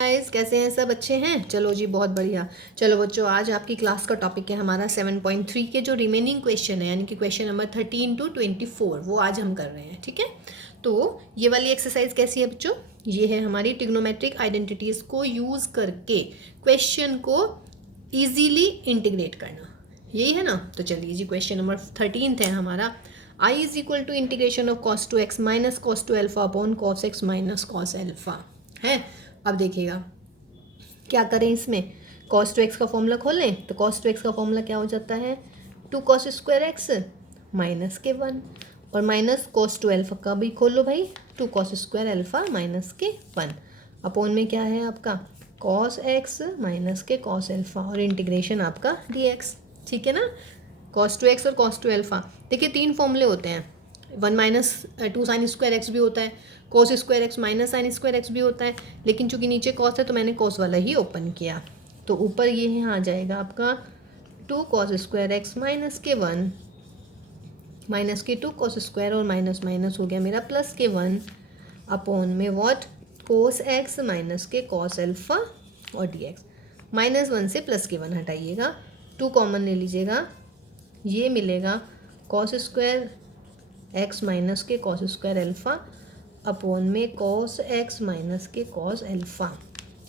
Guys कैसे हैं सब? अच्छे हैं। चलो जी, बहुत बढ़िया। चलो बच्चों, आज आपकी क्लास का टॉपिक है हमारा 7.3 के जो रिमेनिंग क्वेश्चन है, यानी कि क्वेश्चन नंबर 13 to 24, वो आज हम कर रहे हैं। ठीक है, तो ये वाली एक्सरसाइज कैसी है बच्चों? ये है हमारी ट्रिग्नोमेट्रिक आइडेंटिटीज़ को यूज़ करके क्वेश्चन को ईजीली इंटीग्रेट करना, यही है ना। तो चलिए जी, क्वेश्चन नंबर 13 है हमारा। I is equal to integration of cos 2x minus cos 2 alpha upon cos x minus cos alpha है। अब देखिएगा क्या करें इसमें। cos 2x का फॉर्मूला खोल लें तो cos 2x का फॉर्मूला क्या हो जाता है, 2 cos स्क्वायर एक्स माइनस के 1, और माइनस cos 2 अल्फा का भी खोल लो भाई, 2 cos स्क्वायर अल्फा माइनस के 1, अपॉन में क्या है आपका cos x माइनस के cos अल्फा, और इंटीग्रेशन आपका dx। ठीक है ना, cos 2x और cos 2 अल्फा। देखिए 3 फॉर्मूले होते हैं, 1 माइनस 2 साइन स्क्वायर एक्स भी होता है, cos square x minus sine square x भी होता है, लेकिन चूंकि नीचे कॉस है तो मैंने कॉस वाला ही ओपन किया। तो ऊपर ये यहाँ आ जाएगा आपका 2 cos स्क्वायर एक्स माइनस के 1 माइनस के 2 cos स्क्वायर, और माइनस माइनस हो गया मेरा प्लस के 1, अपॉन में वॉट कोस एक्स माइनस के कॉस अल्फा और डी एक्स। माइनस 1 से प्लस के 1 हटाइएगा, 2 कॉमन ले लीजिएगा, ये मिलेगा कॉस स्क्वायर एक्स माइनस के कॉस स्क्वायर अल्फा अपॉन में कॉस एक्स माइनस के कॉस अल्फा।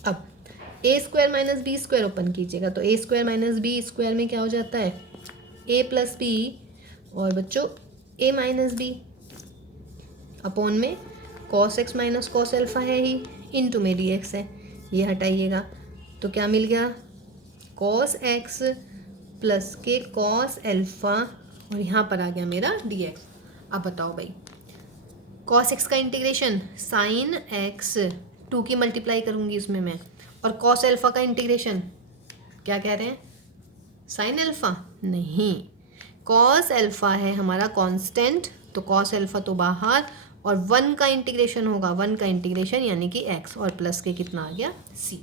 अब a square minus b square open कीजिएगा, तो a square minus b square में क्या हो जाता है, ए प्लस बी, और बच्चों ए माइनस बी, अपॉन में cos x minus cos alpha है ही, इनटू में डी एक्स है, ये हटाइएगा तो क्या मिल गया, कॉस एक्स प्लस के कॉस अल्फा, और यहाँ पर आ गया मेरा डी एक्स। अब बताओ भाई, कॉस एक्स का इंटीग्रेशन साइन एक्स, 2 की मल्टीप्लाई करूँगी इसमें मैं, और कॉस अल्फा का इंटीग्रेशन क्या कह रहे हैं, साइन अल्फा नहीं, कॉस अल्फा है हमारा कांस्टेंट, तो कॉस अल्फा तो बाहर, और 1 का इंटीग्रेशन होगा, 1 का इंटीग्रेशन यानी कि x, और प्लस के कितना आ गया c।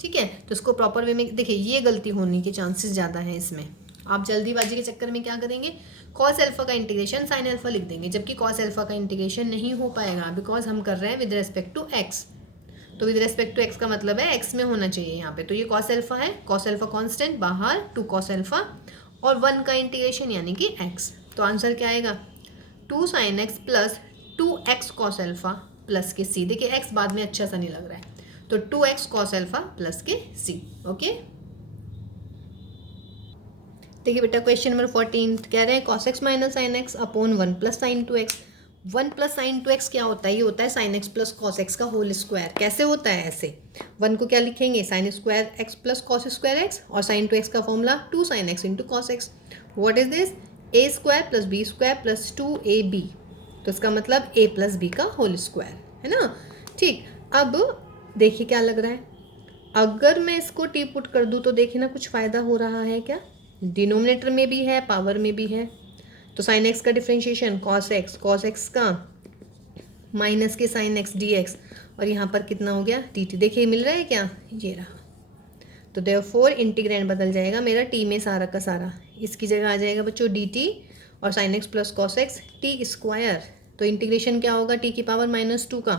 ठीक है, तो इसको प्रॉपर वे में देखिए, ये गलती होने के चांसेस ज़्यादा है इसमें। आप जल्दीबाजी के चक्कर में क्या करेंगे, कॉस अल्फा का इंटीग्रेशन साइन अल्फा लिख देंगे, जबकि कॉस अल्फा का इंटीग्रेशन नहीं हो पाएगा, बिकॉज हम कर रहे हैं विद रेस्पेक्ट टू एक्स। तो विद रेस्पेक्ट टू एक्स का मतलब है एक्स में होना चाहिए यहाँ पे, तो ये कॉस अल्फा है, कॉस अल्फा कॉन्स्टेंट बाहर, 2 cos अल्फा, और 1 का इंटीग्रेशन यानी कि एक्स। तो आंसर क्या आएगा, 2 sin x plus 2x cos alpha plus के c। देखिए एक्स बाद में अच्छा सा नहीं लग रहा है, तो 2x cos अल्फा प्लस के c। ओके, देखिए बेटा क्वेश्चन नंबर 14 कह रहे हैं cos x minus sine x upon 1 plus sine 2x। 1 plus sine 2x क्या होता है, ये होता है sine x plus cos x का होल स्क्वायर। कैसे होता है ऐसे, 1 को क्या लिखेंगे, sine square x plus cos square x, और साइन 2x का formula 2 sin x into cos x. What is this, a square plus b square plus 2ab, तो इसका मतलब a प्लस बी का होल स्क्वायर है ना। ठीक, अब देखिए क्या लग रहा है, अगर मैं इसको टी पुट कर दूँ तो देखिए ना कुछ फ़ायदा हो रहा है क्या, डिनोमिनेटर में भी है पावर में भी है। तो साइन एक्स का डिफ्रेंशिएशन कॉस एक्स का माइनस के साइन एक्स डी एक्स, और यहाँ पर कितना हो गया टी टी, देखिए मिल रहा है क्या, ये रहा। तो देयरफॉर इंटीग्रैंड बदल जाएगा मेरा टी में सारा का सारा, इसकी जगह आ जाएगा बच्चों डी टी, और sine x plus cos x T square. तो इंटीग्रेशन क्या होगा, टी की पावर -2 का,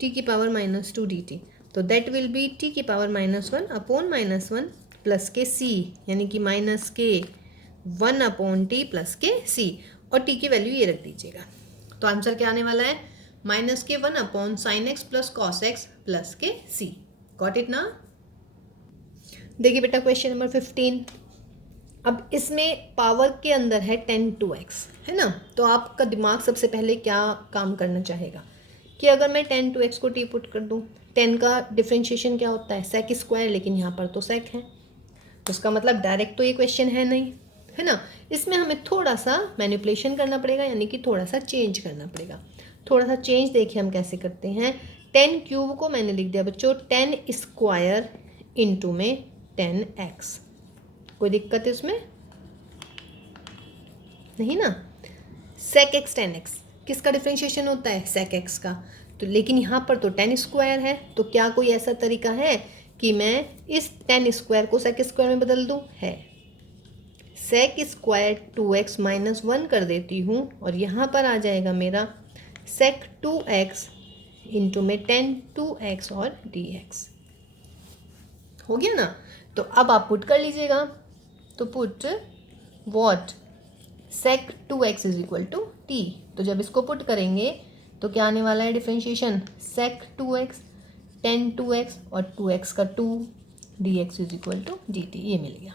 टी की पावर -2 डी टी, तो दैट विल बी टी की पावर -1 अपॉन -1 प्लस के सी, यानी कि माइनस के 1 अपॉन टी प्लस के सी, और टी की वैल्यू ये रख दीजिएगा। तो आंसर क्या आने वाला है, माइनस के 1 upon sine x plus cos x plus के सी। गॉट इट ना। देखिए बेटा क्वेश्चन नंबर 15, अब इसमें पावर के अंदर है 10 2x है ना, तो आपका दिमाग सबसे पहले क्या काम करना चाहेगा कि अगर मैं 10 2x को टी पुट कर दूँ, 10 का डिफ्रेंशिएशन क्या होता है, सेक स्क्वायर, लेकिन यहाँ पर तो सेक है, तो उसका मतलब डायरेक्ट तो ये क्वेश्चन है नहीं, है ना। इसमें हमें थोड़ा सा मैनिपुलेशन करना पड़ेगा, यानी कि थोड़ा सा चेंज करना पड़ेगा। थोड़ा सा चेंज देखिए हम कैसे करते हैं। 10 क्यूब को मैंने लिख दिया बच्चों 10 स्क्वायर इंटू में 10x। कोई दिक्कत है इसमें, नहीं ना। सेक एक्स 10x किसका डिफ्रेंशिएशन होता है, सेक एक्स का, तो लेकिन यहाँ पर तो 10 स्क्वायर है, तो क्या कोई ऐसा तरीका है कि मैं इस 10 स्क्वायर को सेक स्क्वायर में बदल दूँ, है। सेक स्क्वायर 2x माइनस 1 कर देती हूँ, और यहाँ पर आ जाएगा मेरा सेक 2x इंटू में टेन टू एक्स और डी एक्स। हो गया ना। तो अब आप पुट कर लीजिएगा, तो put what sec 2x is equal to t. तो जब इसको पुट करेंगे तो क्या आने वाला है differentiation, sec 2x tan 2x और 2x का 2 dx is equal to dt, ये मिल गया।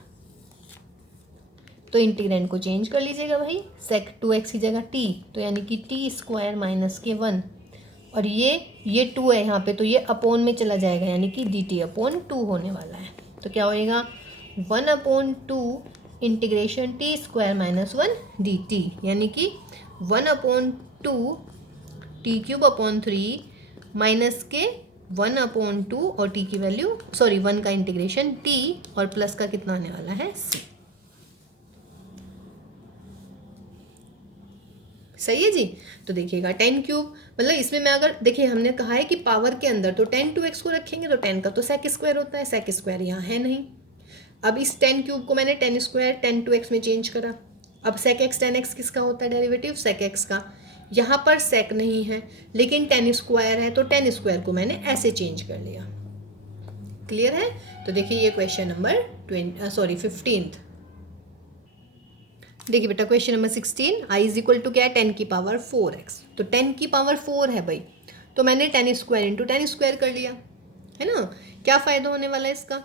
तो इंटीग्रेंड को चेंज कर लीजिएगा भाई, sec 2x की जगह t, तो यानी कि t स्क्वायर माइनस के 1, और ये 2 है यहाँ पे, तो ये अपोन में चला जाएगा, यानी कि dt अपॉन 2 होने वाला है। तो क्या होएगा 1/2 integration T square minus 1 d T, यानी कि 1/2 टी क्यूब अपॉन 3 माइनस के 1/2 और टी की वैल्यू 1 का इंटीग्रेशन टी और प्लस का कितना आने वाला है सी। सही है जी। तो देखिएगा 10 क्यूब, मतलब इसमें मैं अगर देखिए हमने कहा है कि पावर के अंदर तो 10 2x को रखेंगे तो 10 का तो सेक स्क्वायर होता है, सेक स्क्वायर यहाँ है नहीं। अब इस 10 क्यूब को मैंने 10 स्क्वायर 10 2x में चेंज करा। अब सेक एक्स 10x किसका होता है डेरिवेटिव, सेक एक्स का। यहाँ पर सेक नहीं है लेकिन 10 स्क्वायर है, तो 10 स्क्वायर को मैंने ऐसे चेंज कर लिया। क्लियर है। तो देखिए ये क्वेश्चन नंबर 15th। देखिए बेटा question number 16, I is equal to क्या है 10 की पावर 4x। तो 10 की पावर 4 है भाई, तो मैंने 10 स्क्वायर इंटू 10 स्क्वायर कर लिया, है ना। क्या फ़ायदा होने वाला है इसका,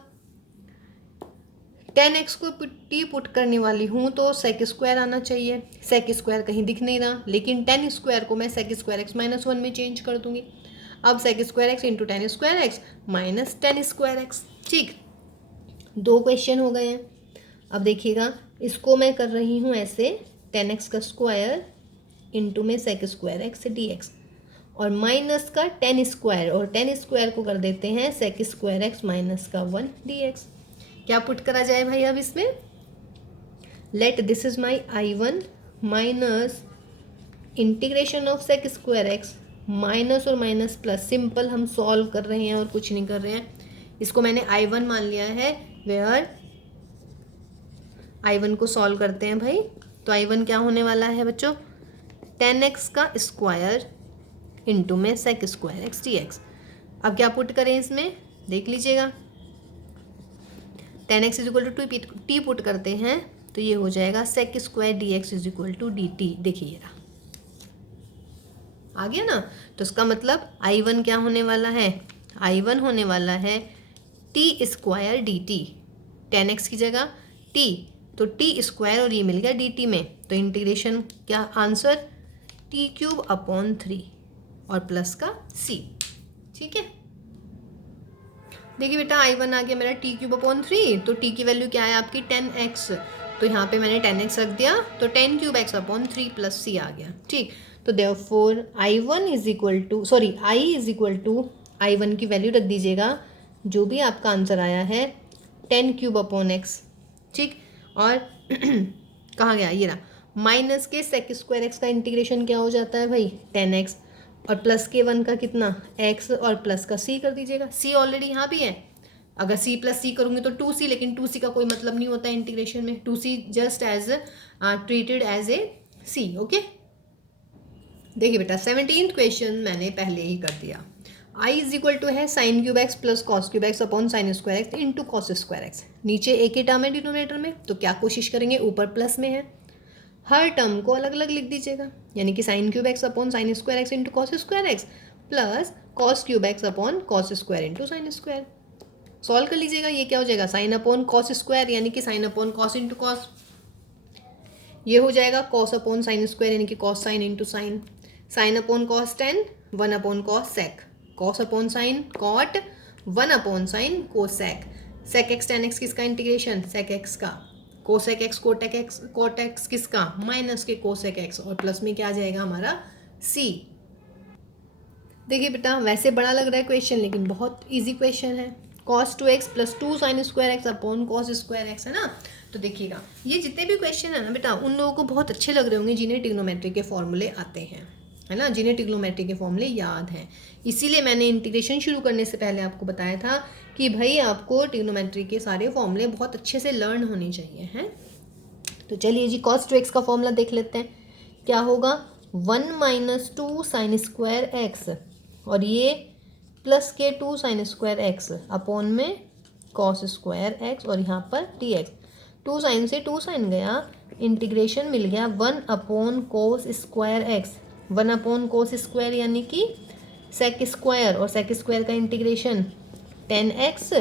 10x को टी पुट करने वाली हूँ तो सेक स्क्वायर आना चाहिए, सेक स्क्वायर कहीं दिख नहीं रहा, लेकिन 10 स्क्वायर को मैं सेक स्क्वायर एक्स माइनस 1 में चेंज कर दूंगी। अब sec square x into 10 square x minus 10 square x. ठीक, 2 क्वेश्चन हो गए हैं। अब देखिएगा इसको मैं कर रही हूँ ऐसे 10x का स्क्वायर इंटू में sec square x d x, और माइनस का 10 स्क्वायर, और 10 स्क्वायर को कर देते हैं सेक स्क्वायर एक्स माइनस का 1 डी एक्स। क्या पुट करा जाए भाई अब इसमें, let this is my I1 minus integration of sec square x minus और माइनस प्लस, सिंपल हम सॉल्व कर रहे हैं और कुछ नहीं कर रहे हैं। इसको मैंने I1 मान लिया है, वेयर I1 को सॉल्व करते हैं भाई। तो I1 क्या होने वाला है बच्चों, 10x का स्क्वायर इंटू में sec square x d x. अब क्या पुट करें इसमें, देख लीजिएगा 10x is equal to t put करते हैं तो ये हो जाएगा sec square d x is equal to d t. देखिए रहा आ गया ना। तो इसका मतलब I1 क्या होने वाला है, I1 होने वाला है T square D T, 10x की जगह टी, तो टी स्क्वायर और ये मिल गया डी टी में, तो इंटीग्रेशन क्या आंसर टी क्यूब अपॉन 3 और प्लस का सी। ठीक है, देखिए बेटा I1 आ गया मेरा टी क्यूब अपॉन 3, तो टी की वैल्यू क्या है आपकी 10x, तो यहाँ पे मैंने 10x रख दिया, तो 10 cube x upon 3 plus c आ गया। ठीक, तो therefore I1 is equal to I is equal to I1 की वैल्यू रख दीजिएगा जो भी आपका आंसर आया है 10 क्यूब अपॉन x। ठीक, और कहाँ गया ये रहा, माइनस के सेक स्क्वायर एक्स का इंटीग्रेशन क्या हो जाता है भाई 10x, और प्लस के 1 का कितना x, और प्लस का c कर दीजिएगा, c ऑलरेडी यहाँ भी है। अगर c प्लस c करूँगी तो 2c, लेकिन 2c का कोई मतलब नहीं होता है इंटीग्रेशन में, 2c just as treated as a c। Okay, देखिए बेटा 17th क्वेश्चन मैंने पहले ही कर दिया। I इज इक्वल टू है sine cube x plus cos cube x upon sine square x into cos square x. नीचे एक ही टर्म है डिनोमिनेटर में, तो क्या कोशिश करेंगे, ऊपर प्लस में है, हर टर्म को अलग अलग लिख दीजिएगा, यानी कि sine cube x upon sine square x into cos square x plus cos cube x upon cos square into sine square. Solve कर लीजिएगा, ये क्या हो जाएगा साइन अपॉन कॉस स्क्वायर, यानी कि sine upon cos into cos, ये हो जाएगा कॉस अपॉन साइन स्क्वायर यानी कि cos sine into sine, sine upon cos 10 1 upon cos sec, cos upon sine cot 1 upon sine cosec, sec x 10x किसका integration sec x का, cosec x cot x किसका minus के cosec x, और plus में क्या आ जाएगा हमारा c। देखिए बेटा वैसे बड़ा लग रहा है क्वेश्चन, लेकिन बहुत इजी क्वेश्चन है, cos 2x plus 2 sign square x upon cos square x, है ना। तो देखिएगा ये जितने भी क्वेश्चन है ना बेटा, उन लोगों को बहुत अच्छे लग रहे होंगे जिन्हें ट्रिग्नोमेट्री के फॉर्मूले आते हैं, है ना, जिन्हें ट्रिग्नोमेट्री के फॉर्मूले याद हैं। इसीलिए मैंने इंटीग्रेशन शुरू करने से पहले आपको बताया था कि भाई आपको ट्रिग्नोमेट्री के सारे फॉर्मूले बहुत अच्छे से लर्न होने चाहिए, हैं। तो चलिए जी cos 2x का फॉर्मूला देख लेते हैं, क्या होगा 1 माइनस 2 साइन स्क्वायर एक्स और ये प्लस के 2 साइन स्क्वायर एक्स अपॉन में कॉस स्क्वायर एक्स और यहाँ पर डी एक्स। 2 साइन से 2 साइन गया, इंटीग्रेशन मिल गया 1 upon cos square x. 1 upon cos square यानी कि सेक स्क्वायर, और सेक स्क्वायर का इंटीग्रेशन 10x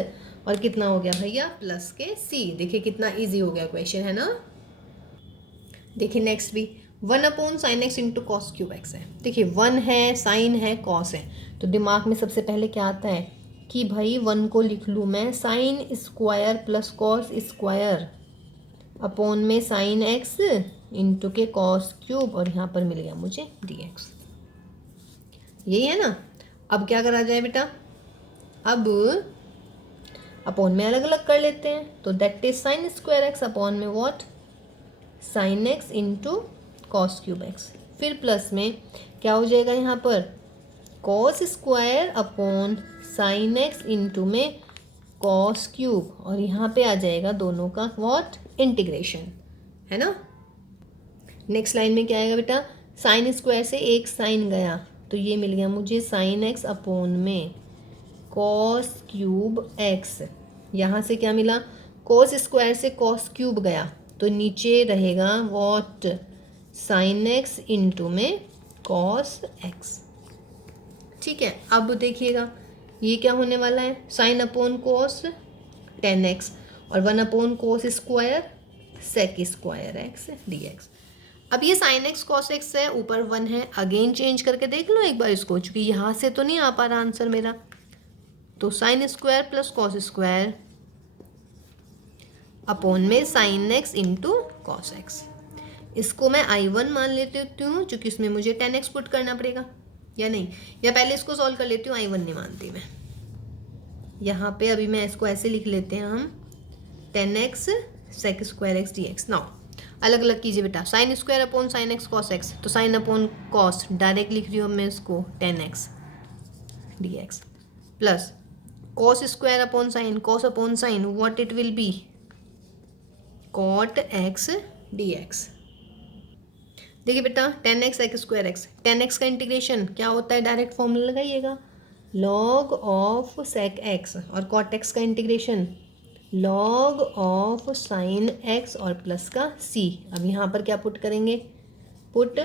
और कितना हो गया भैया प्लस के c। देखिए कितना इजी हो गया क्वेश्चन, है ना। देखिए नेक्स्ट भी 1 upon sine x into cos cube x है। देखिए 1 है, साइन है, कॉस है, तो दिमाग में सबसे पहले क्या आता है कि भाई 1 को लिख लूँ मैं sign square plus cos square upon में साइन एक्स इंटू के कॉस क्यूब, और यहाँ पर मिल गया मुझे डी एक्स। यही है ना। अब क्या करा जाए बेटा, अब अपॉन में अलग अलग कर लेते हैं, तो that is sine square x upon में what sine x into cos cube x. फिर प्लस में क्या हो जाएगा यहाँ पर cos square upon sine x into में कॉस क्यूब, और यहाँ पे आ जाएगा दोनों का व्हाट इंटीग्रेशन, है ना। नेक्स्ट लाइन में क्या आएगा बेटा, साइन स्क्वायर से एक साइन गया तो ये मिल गया मुझे साइन एक्स अपॉन में कॉस क्यूब एक्स। यहाँ से क्या मिला, कॉस स्क्वायर से कॉस क्यूब गया तो नीचे रहेगा व्हाट साइन एक्स इंटू में कॉस एक्स। ठीक है, अब देखिएगा ये क्या होने वाला है, साइन अपॉन कॉस 10x और 1 upon cos square sec square x d x. अब ये साइन एक्स कॉस एक्स है, ऊपर 1 है, अगेन चेंज करके देख लो एक बार इसको, क्योंकि यहाँ से तो नहीं आ पा रहा आंसर मेरा। तो sine square plus cos square upon में sine x into cos x. इसको मैं I1 मान लेती हूँ क्योंकि इसमें मुझे 10x पुट करना पड़ेगा, या नहीं, या पहले इसको सॉल्व कर लेती हूँ, I1 नहीं मानती मैं। यहाँ पे अभी मैं इसको ऐसे लिख लेते हैं हम 10x sec square x d x. Now अलग अलग कीजिए बेटा, sine square upon sine x cos x, तो साइन अपॉन कॉस डायरेक्ट लिख रही हूँ मैं इसको 10x d x, plus cos square upon sine, cos upon sine what it will be cot x d x. देखिए बेटा 10x sec square x, 10x का integration क्या होता है, डायरेक्ट फॉर्मूला लगाइएगा लॉग ऑफ सेक एक्स, और cot x का integration log of sine x और प्लस का c। अब यहाँ पर क्या पुट करेंगे, पुट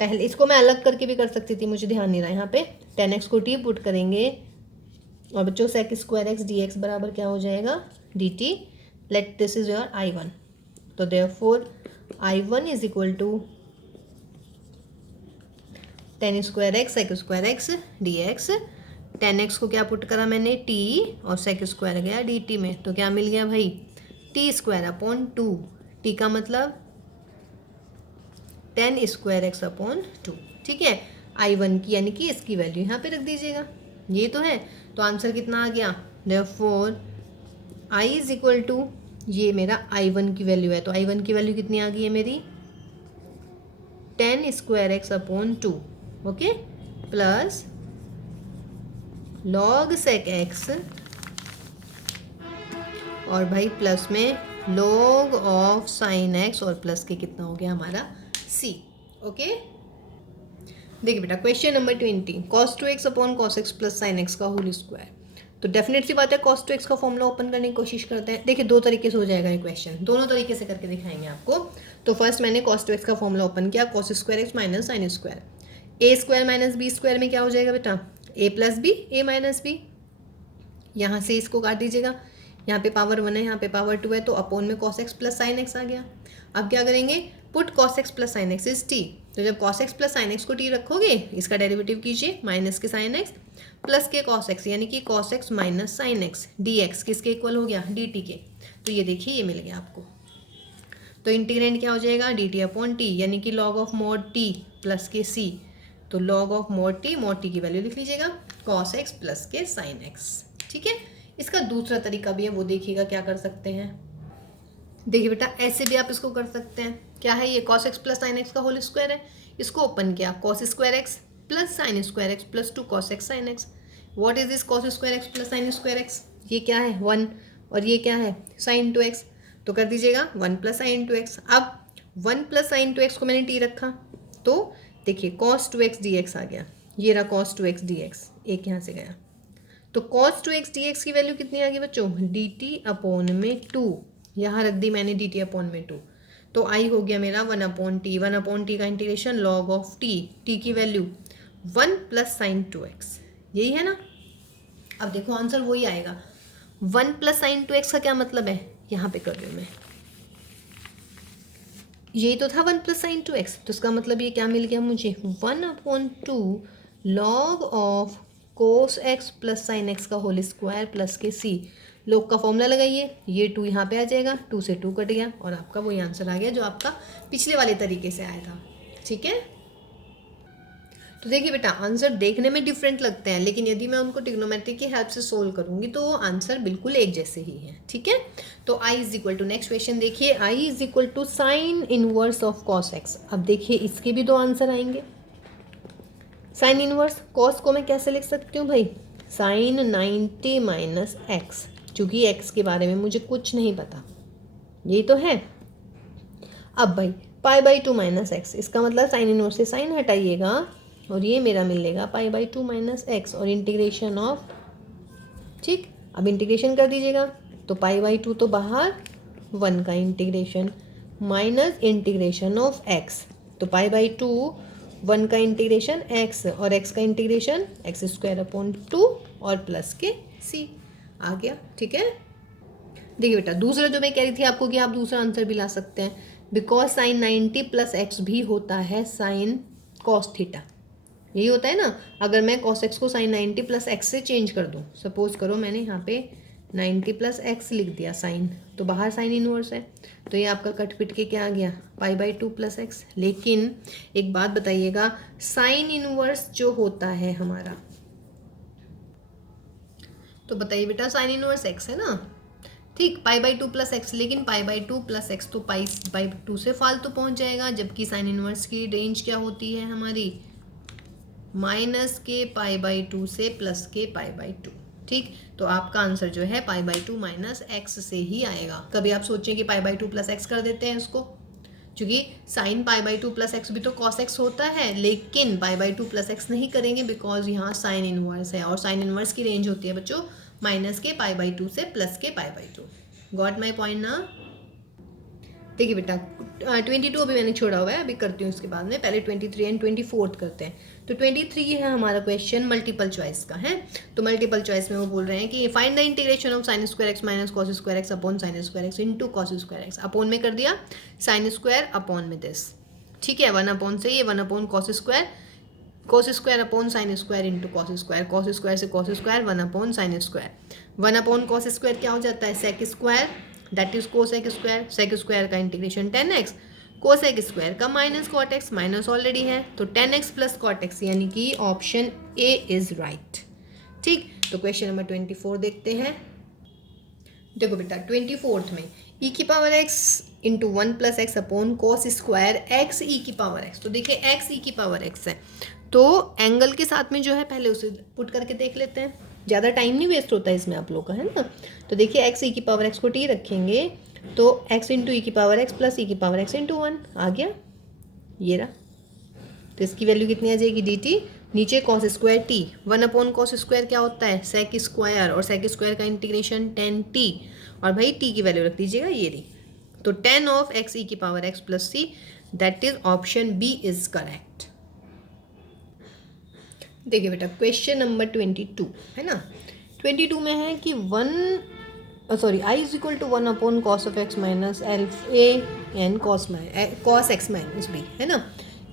पहले इसको मैं अलग करके भी कर सकती थी, मुझे ध्यान नहीं रहा, यहाँ पे 10x को t पुट करेंगे और बच्चों sec square x d x बराबर क्या हो जाएगा dt। Let this is your I1, तो therefore I1 is equal to 10 square x sec square x d x. 10x को क्या पुट करा मैंने t और सेक स्क्वायर गया dt में, तो क्या मिल गया भाई t स्क्वायर अपॉन 2, t का मतलब 10 स्क्वायर एक्स अपॉन 2। ठीक है, I1 की यानी कि इसकी वैल्यू यहाँ पे रख दीजिएगा, ये तो है। तो आंसर कितना आ गया, therefore I is equal to, ये मेरा I1 की वैल्यू है, तो I1 की वैल्यू कितनी आ गई है मेरी 10 square x upon 2, okay, plus log sec x और भाई प्लस में लॉग ऑफ साइन एक्स और प्लस के कितना हो गया हमारा c। ओके, देखिए बेटा question number 20, cos 2x upon cos x plus sine x का होल स्क्वायर। तो डेफिनेट सी बात है cos 2x का फॉर्मूला ओपन करने की कोशिश करते हैं। देखिए दो तरीके से हो जाएगा ये क्वेश्चन, दोनों तरीके से करके दिखाएंगे आपको। तो फर्स्ट मैंने cos 2x का फॉर्मूला ओपन किया, cos square x minus sine square, a square minus b square में क्या हो जाएगा बेटा a plus b, a minus b. यहाँ से इसको काट दीजिएगा, यहाँ पे पावर 1 है, यहाँ पे पावर 2 है, तो अपॉन में cos x plus sine x आ गया। अब क्या करेंगे, put cos x plus sine x is t। तो जब cos x plus sine x को t रखोगे, इसका डेरिवेटिव कीजिए माइनस के साइन x प्लस के cos x, यानी कि cos x minus sine x d x किसके इक्वल हो गया dt के। तो ये देखिए ये मिल गया आपको। तो इंटीग्रेंड क्या हो जाएगा dt अपॉन t, यानी कि log of mod t plus के c। तो लॉग ऑफ मॉड t की वैल्यू लिख लीजिएगा cos x प्लस के साइन x। ठीक है, इसका दूसरा तरीका भी है, वो देखिएगा क्या कर सकते हैं। देखिए बेटा ऐसे भी आप इसको कर सकते हैं, क्या है ये cos x plus sine x का होल स्क्वायर है, इसको ओपन किया cos square x plus sign square x plus 2 cos x sine x. What is this cos square x plus sign square x, ये क्या है 1 और ये क्या है साइन 2x, तो कर दीजिएगा 1 प्लस साइन 2x। अब 1 प्लस साइन 2x को मैंने t रखा, तो देखिए cos 2x dx आ गया, ये रहा cos 2x dx, एक यहाँ से गया, तो cos 2x dx की वैल्यू कितनी आ गई बच्चों, dt अपॉन में 2, यहाँ रख दी मैंने dt अपॉन में 2, तो आई हो गया मेरा 1/t, 1/t का इंटीग्रेशन log ऑफ t की वैल्यू 1 प्लस साइन 2x, यही है ना। अब देखो आंसर वही आएगा, 1 प्लस साइन 2x का क्या मतलब है, यहाँ पे कर रही हूँ मैं, यही तो था 1 प्लस साइन 2x, तो इसका मतलब ये क्या मिल गया मुझे, 1/2 log of cos x plus sign x का होल स्क्वायर प्लस के c, लॉग का फॉर्मूला लगाइए, ये 2 यहाँ पे आ जाएगा, 2 से 2 कट गया और आपका वही आंसर आ गया जो आपका पिछले वाले तरीके से आया था। ठीक है, तो देखिए बेटा आंसर देखने में डिफरेंट लगते हैं, लेकिन यदि मैं उनको ट्रिग्नोमेट्री की हेल्प से सोल्व करूंगी तो आंसर बिल्कुल एक जैसे ही है। ठीक है, तो i is equal to, next question देखिए, i is equal to sine inverse of cos x। अब देखिए इसके भी दो आंसर आएंगे। साइन इनवर्स कॉस को मैं कैसे लिख सकती हूँ भाई, साइन 90 माइनस एक्स, चूँकि x के बारे में मुझे कुछ नहीं पता, यही तो है। अब भाई π/2 माइनस एक्स, इसका मतलब साइन इनवर्स से साइन हटाइएगा और ये मेरा मिलेगा π/2 माइनस एक्स और इंटीग्रेशन ऑफ, ठीक, अब इंटीग्रेशन कर दीजिएगा, तो π/2 तो बाहर, 1 का integration minus integration of x, तो π/2 1 का इंटीग्रेशन x और x का इंटीग्रेशन x² 2 और प्लस के c आ गया। ठीक है, देखिए बेटा दूसरा जो मैं कह रही थी आपको कि आप दूसरा आंसर भी ला सकते हैं, बिकॉज साइन 90 प्लस एक्स भी होता है साइन कॉस थीटा, यही होता है ना। अगर मैं कॉस एक्स को साइन 90 प्लस एक्स से चेंज कर दूं, सपोज करो मैंने यहाँ पे 90 प्लस एक्स लिख दिया साइन, तो बाहर साइन इनवर्स है, तो ये आपका कट पिट के क्या आ गया, π/2 प्लस एक्स। लेकिन एक बात बताइएगा, साइन इनवर्स जो होता है हमारा, तो बताइए बेटा साइन इनवर्स एक्स है ना, ठीक, π/2 प्लस एक्स, लेकिन π/2 प्लस एक्स तो π/2 से फालतू पहुंच जाएगा, जबकि साइन इनवर्स की रेंज क्या होती है हमारी, माइनस के π/2 से प्लस के π/2। ठीक, तो आपका आंसर जो है π/2 माइनस एक्स से ही आएगा। कभी आप सोचें कि π/2 प्लस एक्स कर देते हैं इसको, क्योंकि साइन π/2 प्लस एक्स भी तो कॉस एक्स होता है, लेकिन π/2 प्लस एक्स नहीं करेंगे बिकॉज यहाँ साइन इनवर्स है, और साइन इनवर्स की रेंज होती है बच्चों माइनस के π/2 से प्लस के π/2। गॉट माई पॉइंट ना। देखिए बेटा 22 अभी मैंने छोड़ा हुआ है, अभी करती हूँ इसके बाद में, पहले 23 एंड 24 करते हैं। तो 23 है हमारा क्वेश्चन मल्टीपल चॉइस का है, तो मल्टीपल चॉइस में वो बोल रहे हैं कि find the integration of sine square x minus cos square x upon sine square x into cos square x. Upon में कर दिया साइन स्क्वायर अपॉन में दिस, ठीक है, 1 अपॉन से ये 1 upon cos square upon sine square into cos square से cos square 1 upon sine square, 1 upon cos square क्या हो जाता है, sec square, that is cosec square, sec square का इंटीग्रेशन 10x, कोसेक स्क्वायर का minus cot x, minus already है तो 10x plus cot x, यानी कि ऑप्शन ए इज राइट। ठीक, तो क्वेश्चन नंबर 24 देखते हैं। देखो बेटा 24th में e की power x into 1 plus x upon cos square x e की पावर x, तो देखिए x ई की पावर x है, तो एंगल के साथ में जो है पहले उसे पुट करके देख लेते हैं, ज़्यादा टाइम नहीं वेस्ट होता है इसमें आप लोग का, है ना। तो देखिए x ई की पावर x को t रखेंगे, तो x इंटू ई की पावर x प्लस ई की पावर x इंटू 1 आ गया, ये रहा, तो इसकी वैल्यू कितनी आ जाएगी dt, नीचे cos square t, 1 upon cos square क्या होता है, सेक स्क्वायर, और सेक स्क्वायर का इंटीग्रेशन 10t, और भाई t की वैल्यू रख दीजिएगा ये रही, तो 10 ऑफ x ई की power x plus c, that is option b is correct. देखिए बेटा क्वेश्चन नंबर 22 है ना, 22 में है कि i is equal to 1 upon cos of x minus alpha and cos x minus b, है ना।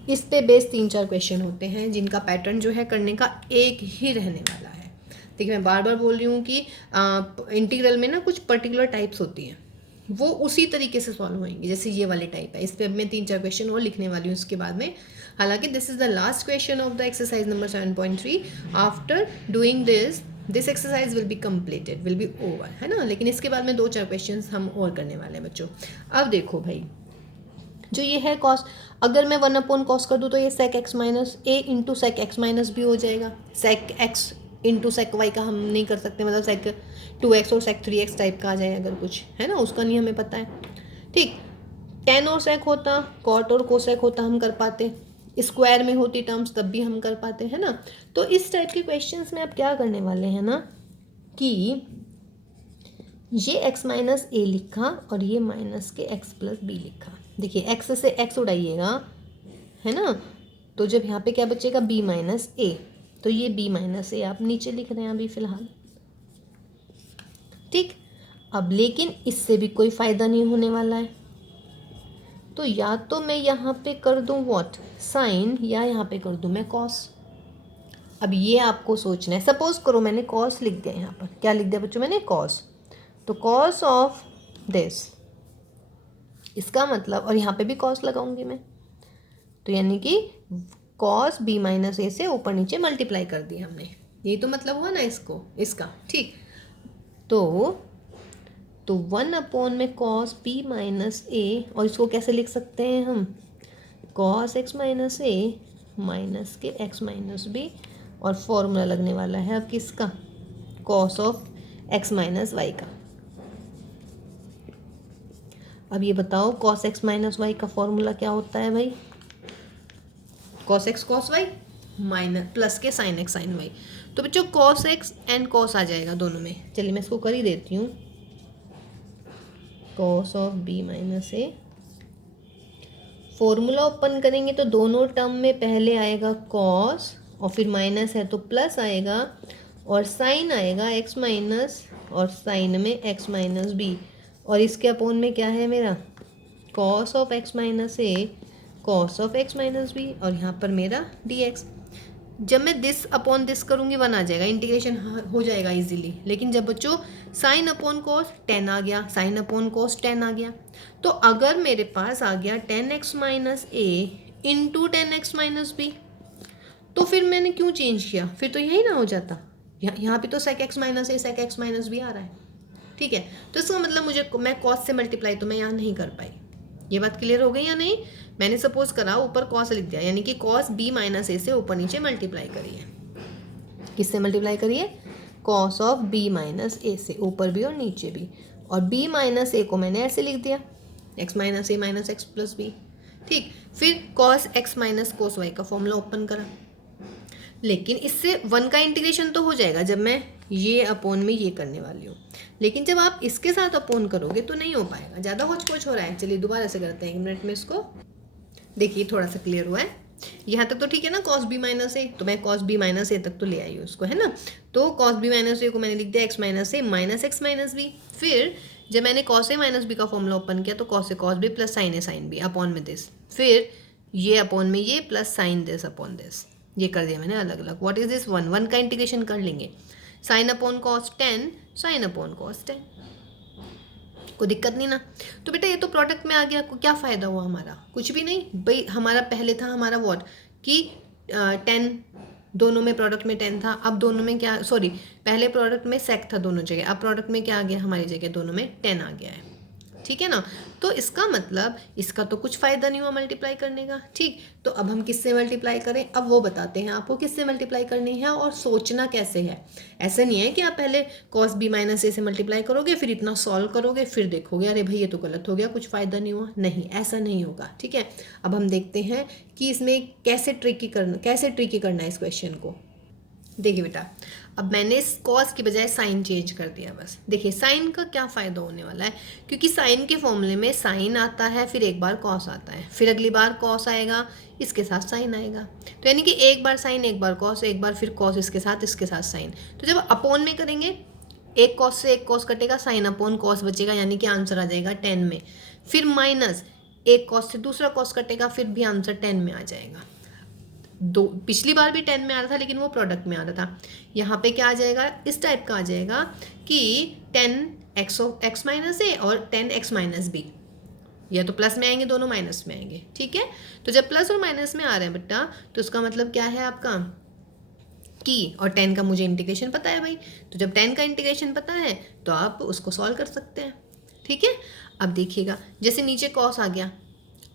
इस पे बेस 3-4 क्वेश्चन होते हैं जिनका पैटर्न जो है करने का एक ही रहने वाला है। देखिए मैं बार बार बोल रही हूँ कि इंटीग्रल में ना कुछ पर्टिकुलर टाइप्स होती हैं, वो उसी तरीके से सॉल्व होंगी, जैसे ये वाली टाइप है। इस पर मैं 3-4 क्वेश्चन और लिखने वाली हूँ इसके बाद में। हालांकि this is the last question of the exercise number 7.3। After doing this exercise will be completed, will be over, है ना। लेकिन इसके बाद में 2-4 क्वेश्चन हम और करने वाले हैं बच्चों। अब देखो भाई, जो ये है कॉस, अगर मैं 1 अपॉन कॉस कर दूँ तो ये sec x minus a into sec x minus भी हो जाएगा। Sec x into sec y का हम नहीं कर सकते, मतलब सेक 2x और सेक 3x टाइप का आ जाए अगर कुछ, है ना, उसका नहीं हमें पता है। ठीक, टेन और सेक होता, कॉट और कोसेक होता हम कर पाते, स्क्वायर में होती टर्म्स तब भी हम कर पाते हैं ना। तो इस टाइप के क्वेश्चंस में आप क्या करने वाले हैं ना कि ये x माइनस ए लिखा और ये माइनस के x प्लस बी लिखा। देखिए x से x उड़ाइएगा, है ना, तो जब यहाँ पे क्या बचेगा b माइनस ए, तो ये b माइनस ए आप नीचे लिख रहे हैं अभी फ़िलहाल, ठीक। अब लेकिन इससे भी कोई फ़ायदा नहीं होने वाला है, तो या तो मैं यहाँ पे कर दूँ व्हाट साइन, या यहाँ पे कर दूँ मैं कॉस। अब ये आपको सोचना है। सपोज करो मैंने कॉस लिख दिया, यहाँ पर क्या लिख दिया बच्चों मैंने कॉस, तो कॉस ऑफ दिस, इसका मतलब, और यहाँ पे भी कॉस लगाऊंगी मैं, तो यानी कि कॉस बी माइनस ए से ऊपर नीचे मल्टीप्लाई कर दिया हमने, ये तो मतलब हुआ ना इसको इसका, ठीक। तो 1 में कॉस बी माइनस ए, और इसको कैसे लिख सकते हैं हम, cos x minus a minus के एक्स माइनस बी, और फॉर्मूला लगने वाला है अब किसका, cos of x minus y का। अब ये बताओ कॉस एक्स माइनस वाई का फॉर्मूला क्या होता है भाई, cos x cos y minus plus के साइन एक्स साइन वाई। तो बच्चों कॉस एक्स एंड कॉस आ जाएगा दोनों में, चलिए मैं इसको कर ही देती हूँ, cos of b minus a, formula open करेंगे तो दोनों टर्म में पहले आएगा कॉस और फिर माइनस है तो प्लस आएगा, और साइन आएगा एक्स माइनस और साइन में एक्स माइनस बी, और इसके अपोन में क्या है मेरा cos of x minus a cos of x minus b, और यहाँ पर मेरा डी एक्स। जब मैं दिस अपॉन दिस करूँगी 1 आ जाएगा, इंटीग्रेशन हो जाएगा इजीली। लेकिन जब बच्चों साइन अपॉन कॉस 10 आ गया, साइन अपॉन कॉस 10 आ गया, तो अगर मेरे पास आ गया 10x minus a into 10x minus B, तो फिर मैंने क्यों चेंज किया, फिर तो यही ना हो जाता, यहाँ पे तो सेक एक्स माइनस ए सेक एक्स माइनस बी आ रहा है, ठीक है। तो इसका मतलब मुझे, मैं कॉस से मल्टीप्लाई तो मैं यहाँ नहीं कर पाई, ये बात क्लियर हो गई या नहीं। मैंने सपोज करा ऊपर कॉस लिख दिया, यानी कि कॉस बी माइनस ए से ऊपर नीचे मल्टीप्लाई करिए, किससे मल्टीप्लाई करिए, कॉस ऑफ बी माइनस ए से, ऊपर भी और नीचे भी, और बी माइनस ए को मैंने ऐसे लिख दिया x minus a minus x plus b, ठीक। फिर cos x minus cos y का फॉर्मूला ओपन करा, लेकिन इससे 1 का इंटीग्रेशन तो हो जाएगा जब मैं ये अपोन में ये करने वाली हूँ, लेकिन जब आप इसके साथ अपोन करोगे तो नहीं हो पाएगा, ज़्यादा होच-पोच हो रहा है। चलिए दोबारा से करते हैं 1 मिनट में इसको, देखिए थोड़ा सा क्लियर हुआ है, यहाँ तक तो ठीक है ना, कॉस बी माइनस ए, तो मैं कॉस बी माइनस ए तक तो ले आई हूँ उसको, है ना। तो कॉस बी माइनस ए को मैंने लिख दिया x minus a minus x minus b. फिर जब मैंने कॉस ए माइनस बी का फॉर्मूला ओपन किया तो cos A cos B plus sign A sine B upon में दिस, फिर ये अपॉन में ये plus sign this upon this, ये कर दिया मैंने अलग अलग। व्हाट इज दिस 1 का इंटीग्रेशन कर लेंगे, sign upon cos 10 sign upon cos 10, कोई दिक्कत नहीं ना। तो बेटा ये तो प्रोडक्ट में आ गया, क्या फ़ायदा हुआ हमारा, कुछ भी नहीं भाई। हमारा पहले था हमारा व्हाट कि 10 दोनों में, प्रोडक्ट में 10 था, अब दोनों में क्या, सॉरी पहले प्रोडक्ट में सेक था दोनों जगह, अब प्रोडक्ट में क्या आ गया हमारी जगह दोनों में 10 आ गया है, ठीक है ना। तो इसका मतलब इसका तो कुछ फ़ायदा नहीं हुआ मल्टीप्लाई करने का, ठीक। तो अब हम किससे मल्टीप्लाई करें, अब वो बताते हैं आपको किससे मल्टीप्लाई करनी है और सोचना कैसे है। ऐसे नहीं है कि आप पहले कॉस बी माइनस ए से मल्टीप्लाई करोगे फिर इतना सॉल्व करोगे फिर देखोगे अरे भाई ये तो गलत हो गया, कुछ फ़ायदा नहीं हुआ, नहीं ऐसा नहीं होगा, ठीक है। अब हम देखते हैं कि इसमें कैसे ट्रिकी करना है इस क्वेश्चन को। देखिए बेटा, अब मैंने इस कॉस की बजाय साइन चेंज कर दिया बस। देखिए साइन का क्या फ़ायदा होने वाला है, क्योंकि साइन के फॉर्मूले में साइन आता है, फिर एक बार कॉस आता है, फिर अगली बार कॉस आएगा, इसके साथ साइन आएगा, तो यानी कि एक बार साइन एक बार कॉस, एक बार फिर कॉस इसके साथ साइन। तो जब अपोन में करेंगे एक कॉस से एक कॉस कटेगा, साइन अपॉन कॉस बचेगा, यानी कि आंसर आ जाएगा 10 में। फिर माइनस एक कॉस से दूसरा कॉस कटेगा, फिर भी आंसर 10 में आ जाएगा। पिछली बार भी 10 में आ रहा था लेकिन वो प्रोडक्ट में आ रहा था, यहाँ पे क्या आ जाएगा, इस टाइप का आ जाएगा कि 10x माइनस ए और 10x माइनस बी, या तो प्लस में आएंगे दोनों माइनस में आएंगे, ठीक है। तो जब प्लस और माइनस में आ रहे हैं बेटा तो उसका मतलब क्या है आपका की, और 10 का मुझे इंटीग्रेशन पता है भाई, तो जब 10 का इंटीग्रेशन पता है तो आप उसको सॉल्व कर सकते हैं, ठीक है। अब देखिएगा जैसे नीचे कॉस आ गया,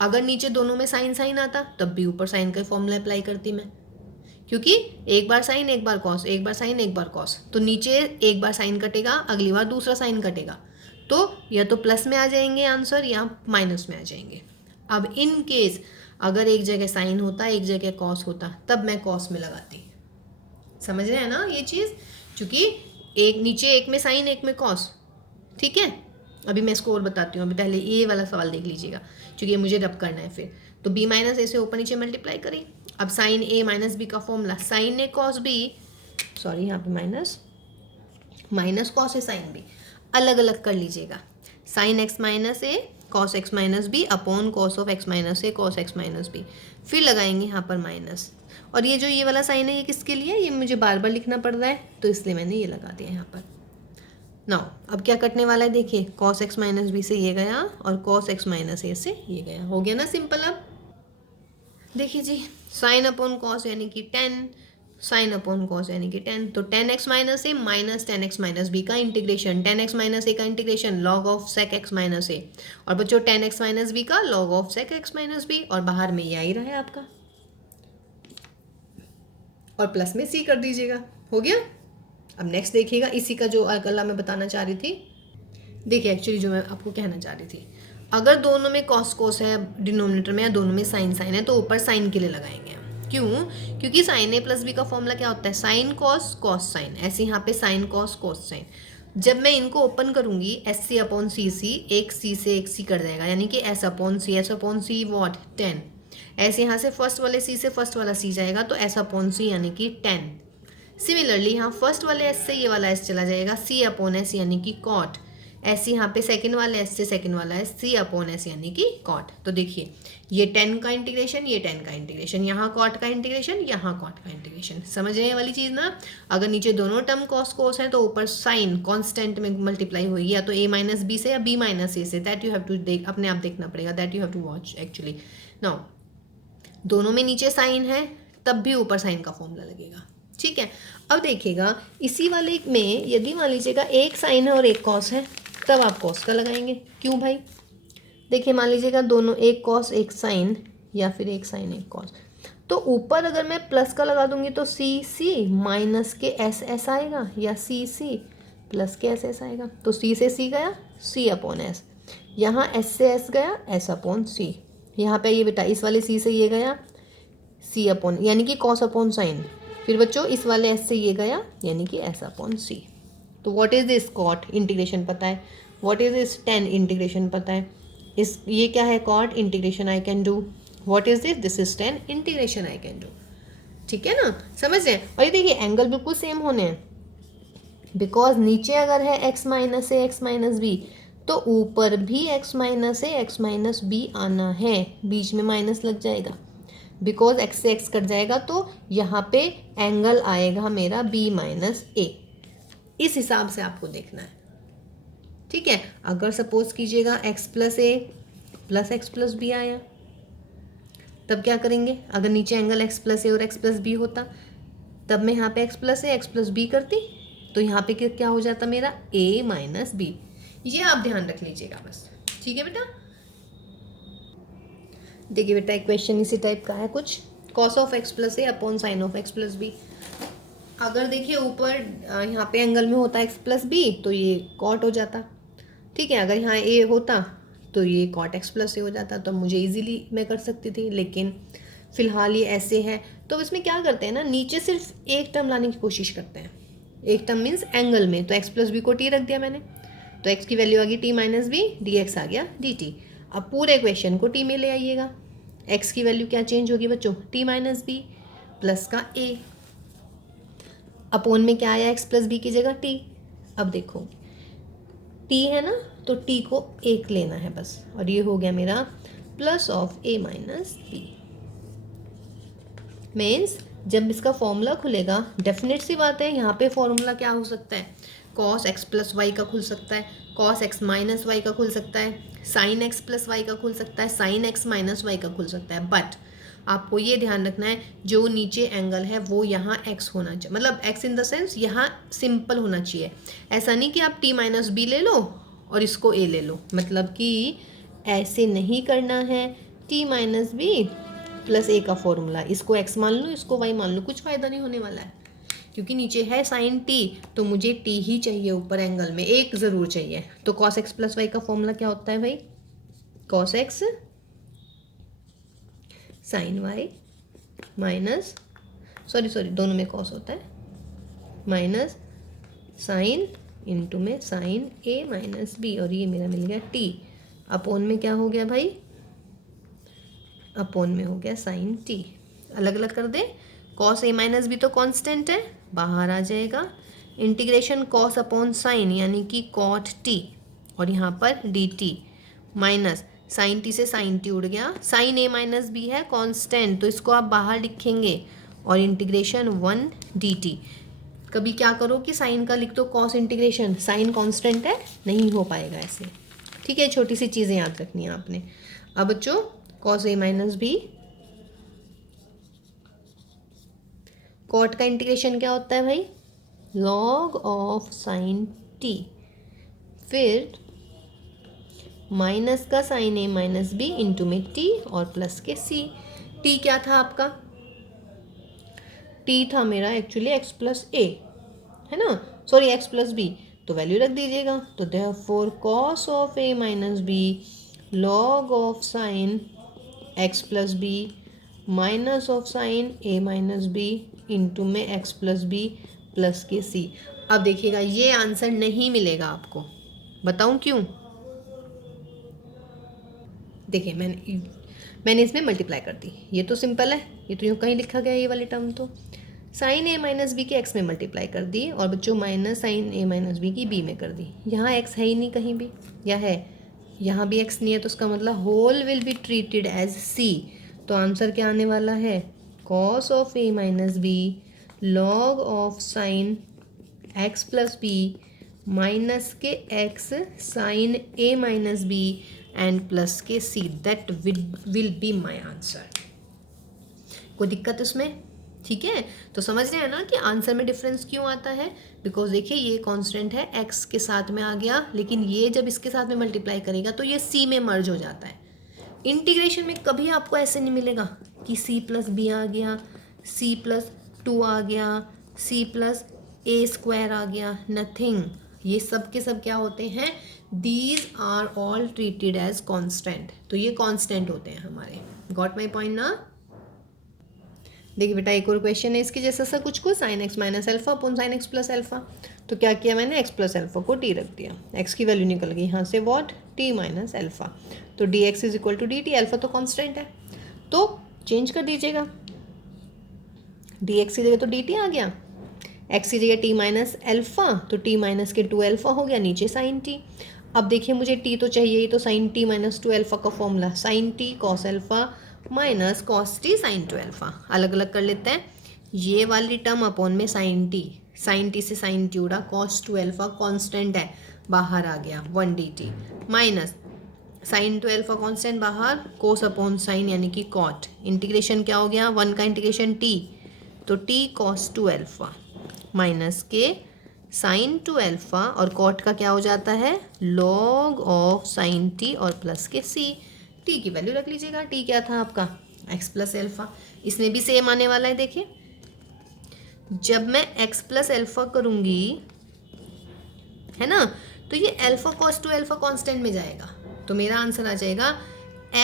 अगर नीचे दोनों में साइन साइन आता तब भी ऊपर साइन का फॉर्मूला अप्लाई करती मैं, क्योंकि एक बार साइन एक बार कॉस, एक बार साइन एक बार कॉस, तो नीचे एक बार साइन कटेगा अगली बार दूसरा साइन कटेगा, तो या तो प्लस में आ जाएंगे आंसर या माइनस में आ जाएंगे। अब इन केस अगर एक जगह साइन होता एक जगह कॉस होता तब मैं कॉस में लगाती। समझ रहे हैं ना ये चीज़, क्योंकि एक नीचे एक में साइन एक में कॉस। ठीक है, अभी मैं इसको और बताती हूँ, अभी पहले ये वाला सवाल देख लीजिएगा क्योंकि ये मुझे रब करना है फिर। तो b माइनस ए से ऊपर नीचे मल्टीप्लाई करी। अब साइन ए माइनस बी का formula, sine a cos b, sorry यहाँ पे minus cos a sine b, अलग अलग कर लीजिएगा। Sine x minus a cos x minus b upon cos of x minus a cos x minus b, फिर लगाएंगे यहाँ पर माइनस। और ये जो ये वाला साइन है ये किसके लिए, ये मुझे बार बार लिखना पड़ रहा है तो इसलिए मैंने ये लगा दिया यहाँ पर। नाउ अब क्या कटने वाला है, देखिए कॉस एक्स माइनस बी से ये गया और कॉस एक्स माइनस ए से ये गया, हो गया ना सिंपल। अब देखिए जी, साइन अपॉन कॉस यानी कि 10, साइन अपॉन कॉस यानी कि 10, तो 10x minus a minus 10x minus b का इंटीग्रेशन, 10x माइनस ए का integration log of sec x minus a, और बच्चों 10x माइनस बी का log of sec x minus b, और बाहर में ये आ ही रहा है आपका, और प्लस में c कर दीजिएगा, हो गया। अब नेक्स्ट देखिएगा, इसी का जो अगला मैं बताना चाह रही थी, देखिए एक्चुअली जो मैं आपको कहना चाह रही थी, अगर दोनों में कॉस कॉस है डिनोमिनेटर में या दोनों में साइन साइन है तो ऊपर साइन के लिए लगाएंगे। क्यों, क्योंकि साइन ए प्लस बी का फॉर्मूला क्या होता है, साइन कॉस कॉस साइन, ऐसे यहाँ पे साइन कॉस कॉस साइन। जब मैं इनको ओपन करूंगी एस सी अपॉन सी सी, एक सी से एक सी कट जाएगा, यानी कि एस अपॉन सी वॉट 10, ऐसे यहाँ से फर्स्ट वाले सी से फर्स्ट वाला सी जाएगा तो एस अपॉन सी यानी कि 10। सिमिलरली यहाँ फर्स्ट वाले एस से ये वाला एस चला जाएगा, सी अपॉन एस यानी कि कॉट, ऐसे यहाँ पे सेकंड वाले एस से सेकंड वाला एस, सी अपॉन एस यानी कि कॉट। तो देखिए ये 10 का इंटीग्रेशन, ये 10 का इंटीग्रेशन, यहाँ कॉट का इंटीग्रेशन, यहाँ कॉट का इंटीग्रेशन, समझ रहे हैं वाली चीज़ ना। अगर नीचे दोनों टर्म कॉस कोस है तो ऊपर साइन कांस्टेंट में मल्टीप्लाई होगी, या तो a माइनस बी से या b माइनस ए से, दैट यू हैव टू देख, अपने आप देखना पड़ेगा, that you have to watch actually. Now दोनों में नीचे साइन है तब भी ऊपर साइन का फॉर्मूला लगेगा, ठीक है। अब देखिएगा इसी वाले में यदि मान लीजिएगा एक साइन है और एक कॉस है तब आप कॉस का लगाएंगे। क्यों भाई, देखिए मान लीजिएगा दोनों एक कॉस एक साइन या फिर एक साइन एक कॉस, तो ऊपर अगर मैं प्लस का लगा दूंगी तो सी सी माइनस के एस एस आएगा, या सी सी प्लस के एस एस आएगा। तो सी से सी गया सी अपॉन एस, यहाँ एस से एस गया एस अपॉन सी, यहाँ पे ये बेटा इस वाले सी से ये गया सी अपॉन यानी कि कॉस अपॉन साइन, फिर बच्चों इस वाले एस से ये गया यानी कि एस अपॉन सी। तो what is this cot integration पता है, व्हाट इज दिस 10 इंटीग्रेशन पता है, इस ये क्या है cot integration I can do, what is this, this is 10 integration I can do, ठीक है ना, समझ रहे हैं। और ये देखिए एंगल बिल्कुल सेम होने हैं, बिकॉज नीचे अगर है एक्स माइनस ए एक्स माइनस बी तो ऊपर भी एक्स माइनस ए एक्स माइनस बी आना है, बीच में माइनस लग जाएगा, बिकॉज एक्स से एक्स कट जाएगा तो यहाँ पे एंगल आएगा मेरा बी माइनस ए, इस हिसाब से आपको देखना है, ठीक है। अगर सपोज कीजिएगा एक्स प्लस ए प्लस एक्स प्लस बी आया तब क्या करेंगे, अगर नीचे एंगल एक्स प्लस ए और एक्स प्लस बी होता तब मैं यहाँ पे एक्स प्लस ए एक्स प्लस बी करती, तो यहाँ पे क्या हो जाता मेरा ए माइनस बी, ये आप ध्यान रख लीजिएगा बस, ठीक है बेटा। देखिए बेटा एक क्वेश्चन इसी टाइप का है कुछ, cos of x plus a upon sine of x plus b. अगर देखिए ऊपर यहाँ पे एंगल में होता एक्स प्लस बी तो ये कॉट हो जाता, ठीक है। अगर यहाँ ए होता तो ये कॉट एक्स प्लस ए हो जाता, तो मुझे इजीली मैं कर सकती थी, लेकिन फिलहाल ये ऐसे है। तो इसमें क्या करते हैं ना, नीचे सिर्फ एक टर्म लाने की कोशिश करते हैं, एक टर्म मीन्स एंगल में, तो एक्स प्लस बी को टी रख दिया मैंने, तो एक्स की वैल्यू आ गई t minus b, d x आ गया डी टी। अब पूरे क्वेश्चन को टी में ले आइएगा, एक्स की वैल्यू क्या चेंज होगी बच्चों, टी माइनस बी प्लस का ए, अपोन में क्या आया एक्स प्लस बी की जगह टी। अब देखो टी है ना तो टी को एक लेना है बस, और ये हो गया मेरा plus of A minus b. Means जब इसका फॉर्मूला खुलेगा, डेफिनेट सी बात है यहाँ पे फॉर्मूला क्या हो सकता है, कॉस एक्स प्लस वाई का खुल सकता है, कॉस एक्स माइनस वाई का खुल सकता है, साइन एक्स प्लस वाई का खुल सकता है, साइन एक्स माइनस वाई का खुल सकता है। बट आपको ये ध्यान रखना है जो नीचे एंगल है वो यहाँ x होना चाहिए, मतलब x इन द सेंस यहाँ सिंपल होना चाहिए। ऐसा नहीं कि आप t माइनस बी ले लो और इसको a ले लो, मतलब कि ऐसे नहीं करना है। t minus b plus a का फॉर्मूला, इसको x मान लो इसको y मान लो, कुछ फ़ायदा नहीं होने वाला है, क्योंकि नीचे है साइन t तो मुझे t ही चाहिए, ऊपर एंगल में एक ज़रूर चाहिए। तो cos x प्लस वाई का फॉर्मूला क्या होता है भाई, cos x sine y minus, sorry दोनों में कॉस होता है, माइनस साइन इंटू में साइन ए माइनस बी, और ये मेरा मिल गया टी। अपोन में क्या हो गया भाई, अपोन में हो गया साइन टी। अलग अलग कर दे, कॉस ए माइनस बी तो कांस्टेंट है, बाहर आ जाएगा। इंटीग्रेशन कॉस अपॉन साइन यानी कि कॉट टी, और यहाँ पर d t minus sine t से साइन टी उड़ गया। साइन ए माइनस बी है कांस्टेंट, तो इसको आप बाहर लिखेंगे, और इंटीग्रेशन 1 डी टी। कभी क्या करो कि साइन का लिख दो कॉस इंटीग्रेशन, साइन कांस्टेंट है, नहीं हो पाएगा ऐसे। ठीक है, छोटी सी चीज़ें याद रखनी है आपने। अब बच्चों cos A minus B, cot का इंटीग्रेशन क्या होता है भाई, लॉग ऑफ साइन टी, फिर माइनस का साइन ए माइनस बी इंटू में टी और प्लस के सी। टी क्या था आपका, टी था मेरा एक्चुअली एक्स प्लस ए, है ना, सॉरी एक्स प्लस बी, तो वैल्यू रख दीजिएगा। तो therefore cos of A minus B log of sine x plus B minus of sine A minus B into में एक्स प्लस बी प्लस के C. अब देखिएगा ये आंसर नहीं मिलेगा आपको, बताऊं क्यों। देखिए मैंने इसमें मल्टीप्लाई कर दी, ये तो सिंपल है, ये तो यूँ कहीं लिखा गया ये वाली टर्म, तो साइन ए माइनस बी के एक्स में मल्टीप्लाई कर दी, और बच्चों माइनस साइन ए माइनस बी की बी में कर दी। यहाँ एक्स है ही नहीं कहीं भी, या है, यहाँ भी एक्स नहीं है, तो उसका मतलब whole will be treated as c. तो आंसर क्या आने वाला है, cos of A minus B log of sine x plus B minus के x sine A minus b and plus के c, that will be my answer. कोई दिक्कत इसमें, ठीक है। तो समझ रहे हैं ना कि आंसर में डिफरेंस क्यों आता है, बिकॉज देखिए ये कांस्टेंट है, एक्स के साथ में आ गया, लेकिन ये जब इसके साथ में मल्टीप्लाई करेगा तो ये सी में मर्ज हो जाता है। इंटीग्रेशन में कभी आपको ऐसे नहीं मिलेगा कि सी प्लस बी आ गया, सी प्लस 2 आ गया, सी प्लस ए स्क्वायर आ गया, नथिंग। ये सब के सब क्या होते हैं, these are all treated as constant, तो ये कांस्टेंट होते हैं हमारे। गॉट माई पॉइंट ना। देखिए बेटा एक और क्वेश्चन है इसके जैसा सा कुछ sine x minus alpha upon sine x plus alpha. तो क्या किया मैंने, एक्स प्लस एल्फा को टी रख दिया, एक्स की वैल्यू निकल गई यहाँ से वॉट, टी माइनस एल्फा। तो d x is equal to d t, alpha तो कॉन्स्टेंट है, तो चेंज कर दीजिएगा, डी एक्स की जगह तो डी टी आ गया, एक्स की जगह टी माइनस एल्फा, तो टी माइनस के 2 एल्फा हो गया, नीचे साइन टी। अब देखिए मुझे टी तो चाहिए ही, तो साइन टी माइनस 2 एल्फा का formula, sine t cos alpha minus cos t sine 2 alpha. अलग अलग कर लेते हैं, ये वाली टर्म अपॉन में साइन टी से साइन टी उड़ा, कॉस 2 एल्फा कॉन्स्टेंट है, बाहर आ गया 1 d t, minus sine 2 alpha constant बाहर, कोस अपॉन साइन यानी कि कॉट, इंटीग्रेशन क्या हो गया, 1 का इंटीग्रेशन टी, तो टी कॉस 2 एल्फा माइनस के साइन 2 एल्फा, और कॉट का क्या हो जाता है, लॉग ऑफ साइन टी और प्लस के सी। टी की वैल्यू रख लीजिएगा, टी क्या था आपका, एक्स प्लस एल्फा। इसमें भी सेम आने वाला है, देखिए जब मैं एक्स प्लस एल्फा करूँगी, है ना, तो ये एल्फा कॉस 2 एल्फा कांस्टेंट में जाएगा, तो मेरा आंसर आ जाएगा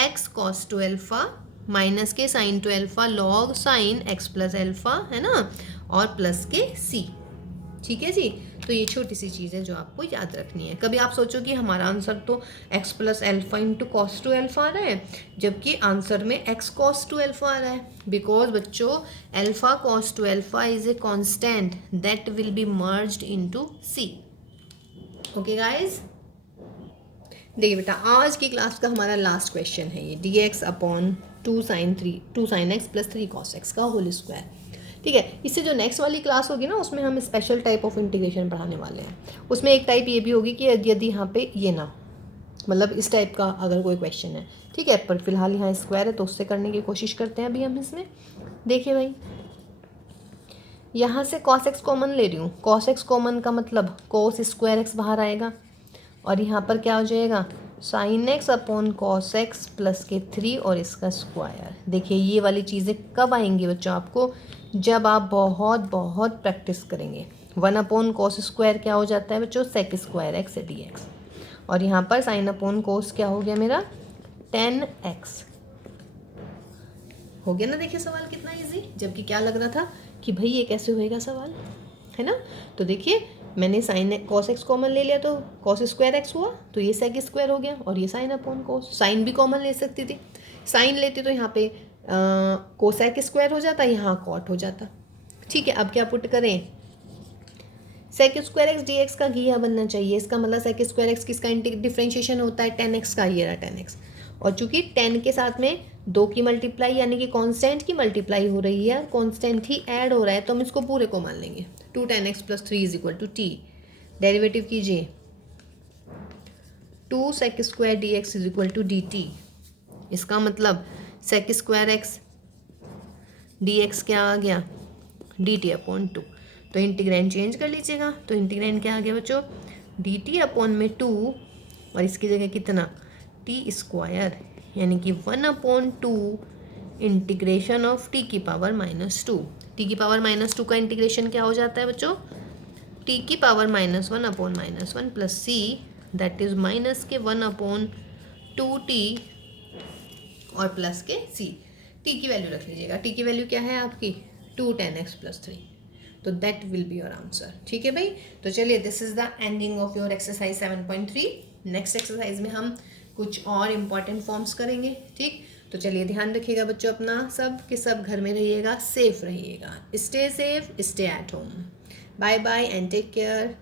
एक्स कॉस 2 एल्फा माइनस के sine 2 alpha log sine x plus alpha, है ना, और प्लस के सी। ठीक है जी, तो ये छोटी सी चीज़ है जो आपको याद रखनी है। कभी आप सोचो कि हमारा आंसर तो x plus alpha into cos 2 alpha आ रहा है, जबकि आंसर में एक्स कॉस 2 एल्फा आ रहा है, बिकॉज बच्चों alpha cos 2 alpha is a constant that will be merged into c. Okay guys, देखिए बेटा आज की क्लास का हमारा लास्ट क्वेश्चन है ये, D x upon 2 sine x plus 3 cos x का होल स्क्वायर। ठीक है, इससे जो नेक्स्ट वाली क्लास होगी ना उसमें हम स्पेशल टाइप ऑफ इंटीग्रेशन पढ़ाने वाले हैं। उसमें एक टाइप ये भी होगी कि यदि यहाँ पे ये ना, मतलब इस टाइप का अगर कोई क्वेश्चन है, ठीक है, पर फिलहाल यहाँ स्क्वायर है तो उससे करने की कोशिश करते हैं अभी हम इसमें। देखिए भाई यहाँ से कॉस एक्स कॉमन ले रही हूँ, कॉस एक्स कॉमन का मतलब कॉस स्क्वायर एक्स बाहर आएगा, और यहाँ पर क्या हो जाएगा, sign x upon cos x plus के 3 और इसका स्क्वायर। देखिए ये वाली चीज़ें कब आएंगी बच्चों आपको, जब आप बहुत बहुत प्रैक्टिस करेंगे। 1 अपॉन कॉस स्क्वायर क्या हो जाता है बच्चों, sec square x d x, और यहाँ पर साइन अपॉन कॉस क्या हो गया मेरा 10x हो गया ना, देखिए सवाल कितना इजी, जबकि क्या लग रहा था कि भाई ये कैसे होएगा सवाल, है ना। तो देखिए मैंने साइन कॉस एक्स कॉमन ले लिया तो कॉस स्क्वायर एक्स हुआ, तो ये सेक स्क्वायर हो गया, और ये साइन अपॉन कोस, साइन भी कॉमन ले सकती थी, साइन लेती तो यहाँ पे कोसेक स्क्वायर हो जाता, यहाँ कॉट हो जाता। ठीक है, अब क्या पुट करें, sec square x d x का घिया बनना चाहिए, इसका मतलब सेक स्क्वायर एक्स किसका डिफ्रेंशिएशन होता है, टेन एक्स का, ये रहा टेन एक्स, और चूंकि टेन के साथ में 2 की मल्टीप्लाई यानी कि कांस्टेंट की मल्टीप्लाई हो रही है, कांस्टेंट ही ऐड हो रहा है, तो हम इसको पूरे को मान लेंगे, 2 tan x plus 3 is equal to t, derivative कीजिए 2 sec square d x is equal to d t, इसका मतलब sec square x d x क्या आ गया, डी टी अपॉन 2, तो इंटीग्रेंड चेंज कर लीजिएगा, तो इंटीग्रेंड क्या आ गया बच्चों, डी टी अपॉन में 2, और इसकी जगह कितना टी स्क्वायर, यानी कि 1/2 इंटीग्रेशन ऑफ टी की पावर -2, टी की पावर -2 का इंटीग्रेशन क्या हो जाता है बच्चों, टी की power -1/-1 plus c, that is minus के 1/2t और प्लस के सी, टी की वैल्यू रख लीजिएगा, टी की वैल्यू क्या है आपकी 2 10 x प्लस 3, तो that will be your answer. ठीक है भाई, तो चलिए this is the ending of your exercise 7.3। Next exercise में हम कुछ और इम्पॉर्टेंट फॉर्म्स करेंगे। ठीक, तो चलिए ध्यान रखिएगा बच्चों अपना सब के सब, घर में रहिएगा, सेफ रहिएगा, stay safe, stay at home, bye bye and take care.